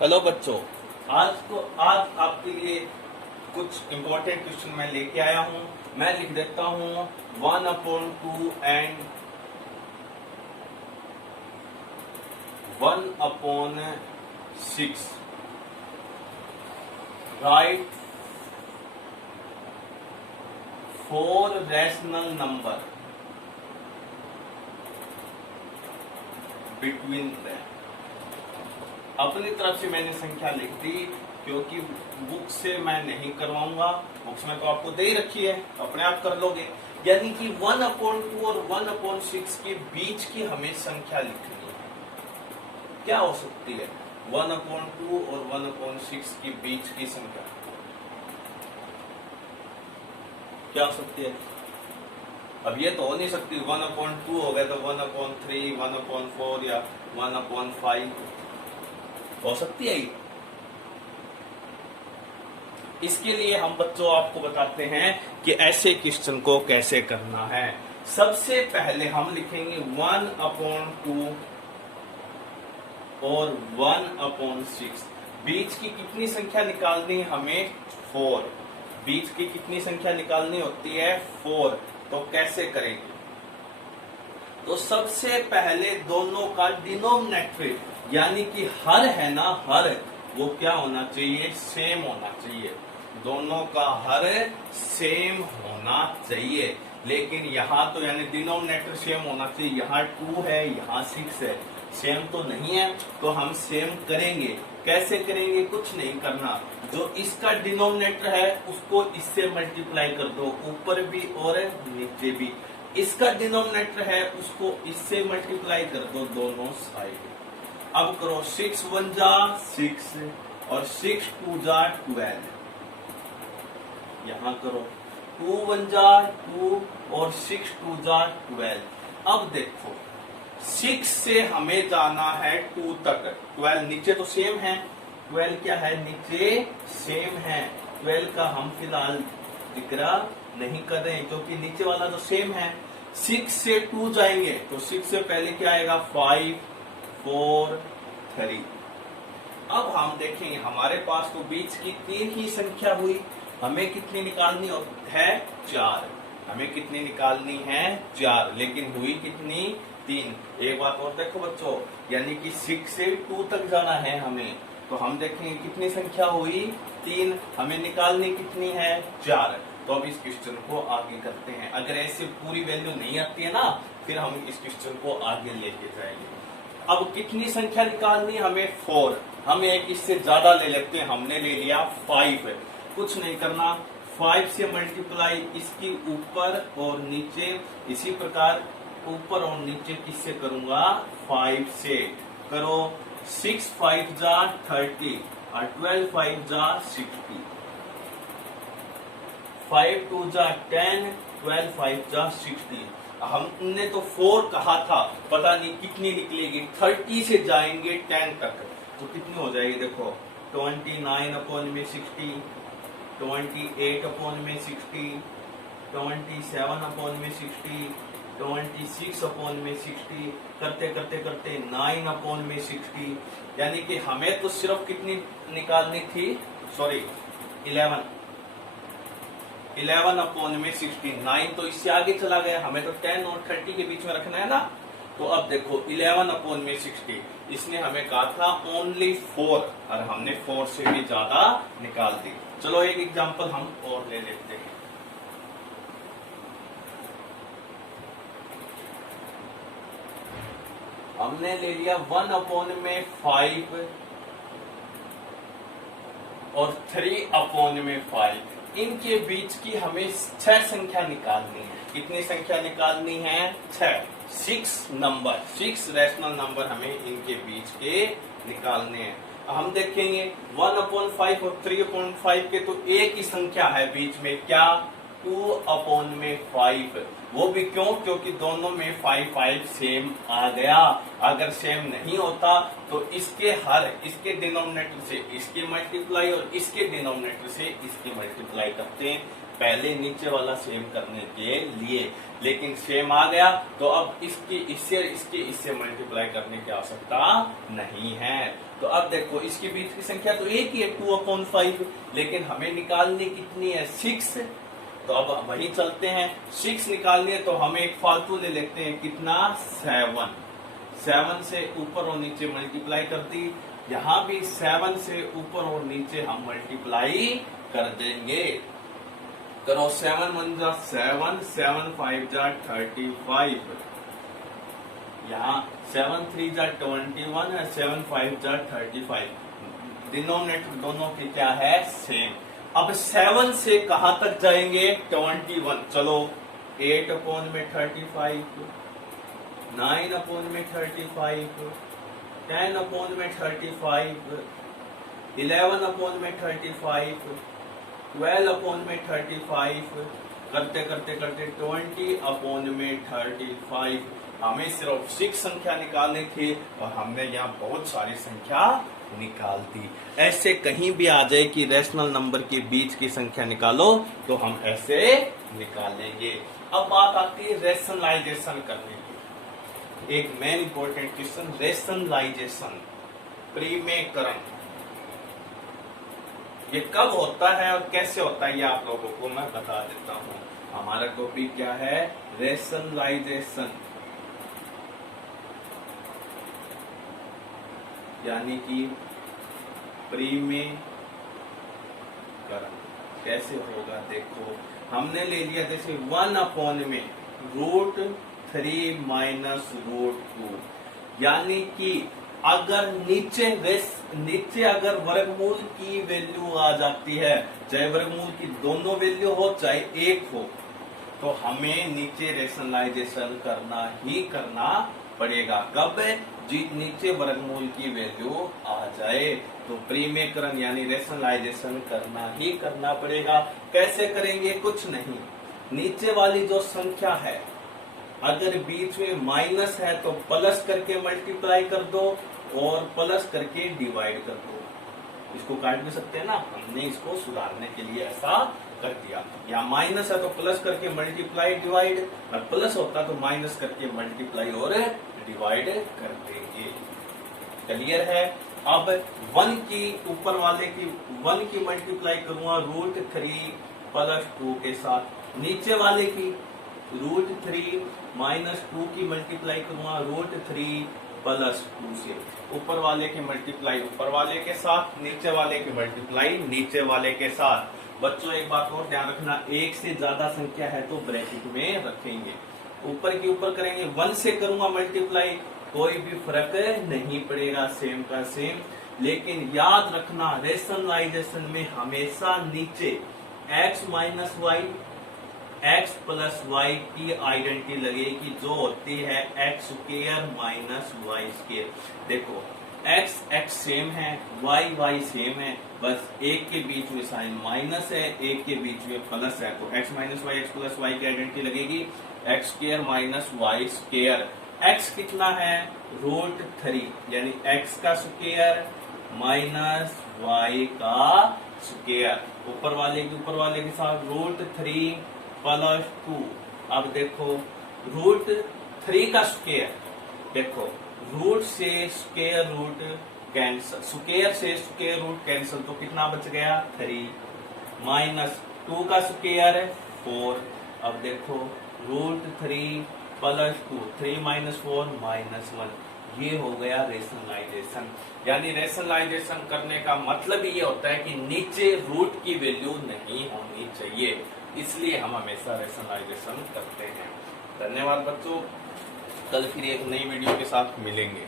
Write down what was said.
Hello बच्चों, आज आपके लिए कुछ इम्पोर्टेंट क्वेश्चन मैं लेके आया हूं। मैं लिख देता हूं 1/2 and 1/6 right 4 rational number between them. अपनी तरफ से मैंने संख्या लिख दी क्योंकि बुक से मैं नहीं करवाऊंगा। बुक्स में तो आपको दे ही रखी है, अपने आप कर लोगे। यानी कि 1/2 और 1/6 के बीच की हमें संख्या लिखनी है। क्या हो सकती है 1/2 और 1/6 के बीच की संख्या? क्या हो सकती है? अब ये तो हो नहीं सकती 1/2 हो गया तो 1/3, 1/4 या 1/5 हो सकती है। इसके लिए हम बच्चों आपको बताते हैं कि ऐसे क्वेश्चन को कैसे करना है। सबसे पहले हम लिखेंगे 1/2 और 1/6। बीच की कितनी संख्या निकालनी है हमें? 4। बीच की कितनी संख्या निकालनी होती है? 4। तो कैसे करेंगे? तो सबसे पहले दोनों का डिनोमिनेटर यानी कि हर है ना, हर वो क्या होना चाहिए? सेम होना चाहिए। दोनों का हर सेम होना चाहिए। लेकिन यहाँ तो यानी डिनोमिनेटर सेम होना चाहिए। यहाँ 2 है, यहाँ 6 है, सेम तो नहीं है। तो हम सेम करेंगे। कैसे करेंगे? कुछ नहीं करना। जो इसका डिनोमिनेटर है उसको इससे मल्टीप्लाई कर दो, ऊपर भी और नीचे भी। इसका डिनोमिनेटर है उसको इससे मल्टीप्लाई कर दो, दोनों साइड। अब करो 6 1 जा 6 और 6 2 जा 12। यहां करो 2 1 जा 2 और 6 2 जा 12। अब देखो 6 से हमें जाना है 2 तक। 12 नीचे तो सेम है, 12 क्या है? नीचे सेम है। 12 का हम फिलहाल जिक्र नहीं कर रहे हैं क्योंकि नीचे वाला तो सेम है। 6 से 2 जाएंगे तो 6 से पहले क्या आएगा? 5 4 3। अब हम देखेंगे हमारे पास तो बीच की 3 ही संख्या हुई। हमें कितनी निकालनी है? 4। हमें कितनी निकालनी है? 4। लेकिन हुई कितनी? 3। एक बात और देखो बच्चों, यानी कि 6 से 2 तक जाना है हमें। तो हम देखेंगे कितनी संख्या हुई? 3। हमें निकालनी कितनी है? 4। तो अब इस क्वेश्चन को आगे करते हैं। अगर ऐसे पूरी वैल्यू नहीं आती है ना, फिर हम इस क्वेश्चन को आगे लेके जाएंगे। अब कितनी संख्या निकालनी? हमें 4। हम एक इससे ज्यादा ले लेते हैं। हमने ले लिया 5। कुछ नहीं करना, 5 से मल्टीप्लाई इसकी ऊपर और नीचे। इसी प्रकार ऊपर और नीचे किससे करूंगा? 5 से करो। 6 5 जा 30 और 12 5 जा 60। 5 2 जा 10, 12 5 जा 60। हमने तो 4 कहा था, पता नहीं कितनी निकलेगी। 30 से जाएंगे 10 तक तो कितनी हो जाएगी? देखो 29/60, 28/60, 27/60, 26/60, करते करते करते 9/60। यानी कि हमें तो सिर्फ कितनी निकालनी थी? सॉरी 11/60। 9 तो इससे आगे चला गया। हमें तो 10 और 30 के बीच में रखना है ना। तो अब देखो 11/60 इसने हमें कहा था ओनली 4 और हमने 4 से भी ज्यादा निकाल दी। चलो एक एग्जांपल हम और ले लेते हैं। हमने ले लिया 1/5 और 3/5। इनके बीच की हमें 6 संख्या निकालनी है। कितनी संख्या निकालनी है? 6। 6 रैशनल नंबर हमें इनके बीच के निकालने हैं। हम देखेंगे 1/5 और 3/5 के तो एक ही संख्या है बीच में। क्या? 2/5। वो भी क्यों? क्योंकि दोनों में 5 5 सेम आ गया। अगर सेम नहीं होता तो इसके डिनोमिनेटर से इसके मल्टीप्लाई और इसके डिनोमिनेटर से इसके मल्टीप्लाई करते हैं पहले नीचे वाला सेम करने के लिए, लेकिन सेम आ गया तो अब इसकी इससे मल्टीप्लाई करने की आवश्यकता नहीं है। तो अब देखो इसके बीच की संख्या तो एक ही है 2/5, लेकिन हमें निकालनी कितनी है 6। तो अब वही चलते हैं, 6 निकालनी है तो हम एक फालतू ले लेते हैं, कितना 7 से ऊपर और नीचे मल्टीप्लाई कर दी, यहाँ भी 7 से ऊपर और नीचे हम मल्टीप्लाई कर देंगे। करो 7 1 जा 7, 7 5 जा 35, यहाँ 7 3 जा 21 है, 7 5 जा 35। डिनोमिनेटर दोनों के क्या है सेम। अब 7 से कहां तक जाएंगे 21, चलो 8/35, 9/35, 10/35, 11/35, 12/35, करते करते करते 20/35। हमें सिर्फ 6 संख्या निकालनी थी और हमने यहाँ बहुत सारी संख्या निकाल दी। ऐसे कहीं भी आ जाए कि रेशनल नंबर के बीच की संख्या निकालो तो हम ऐसे निकालेंगे। अब बात आती है रेशनलाइजेशन करने की। एक मेन इंपॉर्टेंट क्वेश्चन, रेशनलाइजेशन, परिमेयकरण, ये कब होता है और कैसे होता है ये आप लोगों को मैं बता देता हूं। हमारा टॉपिक क्या है, रेशनलाइजेशन, यानी कि परिमेयकरण कैसे होगा। देखो हमने ले लिया जैसे 1/√3 माइनस √2, यानी कि अगर नीचे अगर वर्गमूल की वैल्यू आ जाती है, चाहे वर्गमूल की दोनों वैल्यू हो चाहे एक हो, तो हमें नीचे रेशनलाइजेशन करना पड़ेगा। कब, जी नीचे वर्गमूल की वैल्यू आ जाए तो परिमेयकरण यानी रेशनलाइजेशन करना पड़ेगा। कैसे करेंगे, कुछ नहीं, नीचे वाली जो संख्या है अगर बीच में माइनस है तो प्लस करके मल्टीप्लाई कर दो और प्लस करके डिवाइड कर दो। इसको काट भी सकते हैं ना, हमने इसको सुधारने के लिए ऐसा कर दिया। यहाँ माइनस है तो प्लस करके मल्टीप्लाई डिवाइड, और प्लस होता तो माइनस करके मल्टीप्लाई और डिवाइड कर देंगे। क्लियर है। अब 1 की ऊपर वाले की 1 की मल्टीप्लाई करूंगा √3 + 2 के साथ, नीचे वाले की √3 - 2 की मल्टीप्लाई करूंगा √3 + 2 से। ऊपर वाले की मल्टीप्लाई ऊपर वाले के साथ, नीचे वाले की मल्टीप्लाई नीचे वाले के साथ। बच्चों एक बात और ध्यान रखना, एक से ज्यादा संख्या है तो ब्रैकेट में रखेंगे। ऊपर की ऊपर करेंगे, 1 से करूंगा मल्टीप्लाई, कोई भी फर्क नहीं पड़ेगा, सेम का सेम। लेकिन याद रखना रेशनलाइजेशन में हमेशा नीचे x - y, x + y की आइडेंटिटी लगेगी, जो होती है x² - y²। देखो x सेम है, y सेम है, बस एक के बीच में साइन माइनस है, एक के बीच में प्लस है, तो x - y, x + y की आइडेंटिटी लगेगी x² - y²। x कितना है √3, यानी x का स्क्वायर माइनस y का स्क्वायर। ऊपर वाले के साथ √3 + 2। अब देखो √3 का स्क्वायर, देखो रूट से स्क्वायर रूट कैंसल, स्क्वायर से स्क्वायर रूट कैंसल, तो कितना बच गया 3 - 2 का स्क्वायर 4। अब देखो √3 + 2, 3 - 4 -1, ये हो गया रेशनलाइजेशन। यानी रेशनलाइजेशन करने का मतलब ये होता है कि नीचे रूट की वैल्यू नहीं होनी चाहिए, इसलिए हम हमेशा रेशनलाइजेशन करते हैं। धन्यवाद बच्चों, कल फिर एक नई वीडियो के साथ मिलेंगे।